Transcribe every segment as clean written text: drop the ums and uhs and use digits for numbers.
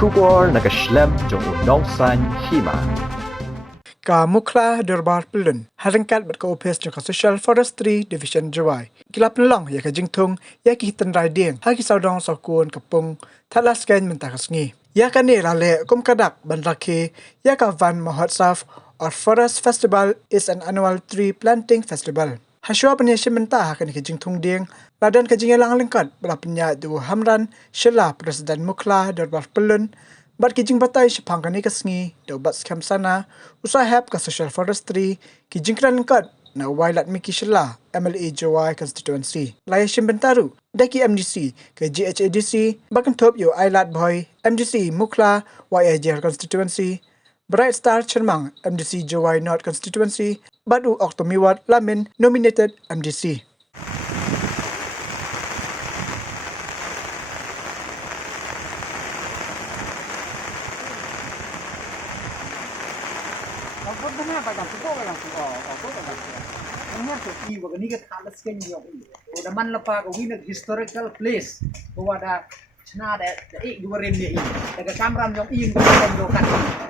Shubor nakaslem jong unongsan hima. Ka Mukla Durbar Pelun, harangkat berkoopes jong Social Forestry Division Jawai. Kilap nelong ya ka jingtung ya ki hitan riding hagi saudong sakun kapung talas kain mentakasngi. Ya ka ni rale kum kadak bandaki ya ka Van Mahotsav or Forest Festival is an annual tree planting festival. Haswa penyesi mentah akan ke jingtung ding ladan ke jingelang lengkat bela penya du hamran Sheila Presiden Mukla Durbar Pelun bat kijing batai sepang kani kasngi do bat skam sana usah hap ka Social Forestry kijing kran lengkat na wailat Miki Sheila MLA Jawai constituency laya Shimbentaru daki MDC ke GHADC bakan top yo ailat boy MDC Mukla YAJR constituency Bright Star Chermang MDC Jawai North constituency Badu Oktomiwat Lamin nominated MDC. Historical place ada chna da dua rem ni da kamram jong in ko kan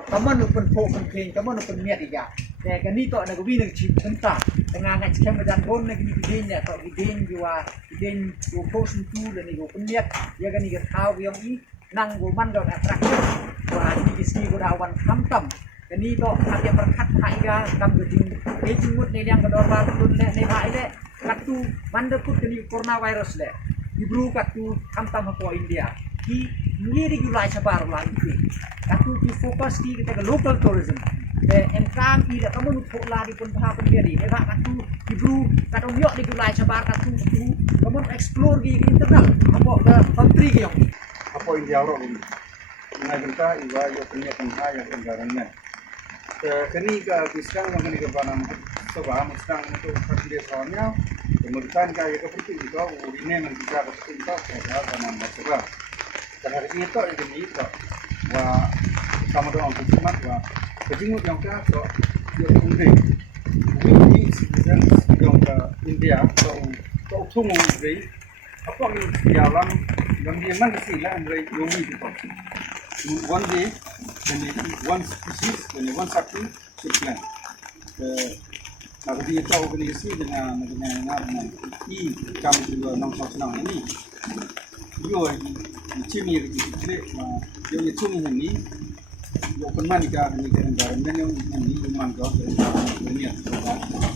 kaman upun po kan ken kaman upun miat iga da kani to na wi nak chip tenta dengan ngak chem dan bon nak ni bidin ya to bidin jua bidin go post tu dan ni go miat ya kani ga thau yong i nang go man do attraction wa ni kisi go da wan kam kani to ada perkat haiga kam geding ejimut ni yang kedor ba tun le ni hai le katu manda kut kani coronavirus le ibru katu kamtam ko India ki ngiri gulai sabar lagi katu ki fokus ki kita ke local tourism MKM ki da kamu thok la di pun pha pun dia di ba katu ibru katu yok di gulai sabar katu kamu explore ki internal apa ke country ki yang apa India ro ni na kita iwa yo punya tengah yang environment kini ke pisang yang kini ke banam sebab mustang untuk kerja soalnya kemudian kaya keperti itu urine nan juga keperti itu saya banam sebab dan hari ini to ini itu wah sama doang kismat wah kejingut yang ka to yo umri ini citizen yang ke India to tungu umri apa yang dalam yang dia mana sih lah umri yomi itu one day one species one sakti sekian Aku dia tahu organisasi dengan i kami juga nong senang ini. Yo cimi kita yo cumi ini yo penman kita ini environment ini memang kau ini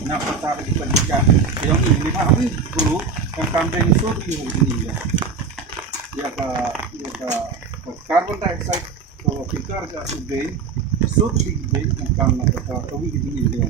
nah kata pendidikan yang ini apa guru yang campaign so ini ya ka carbon dioxide kalau kita ke ide so big yang kami kata kami ini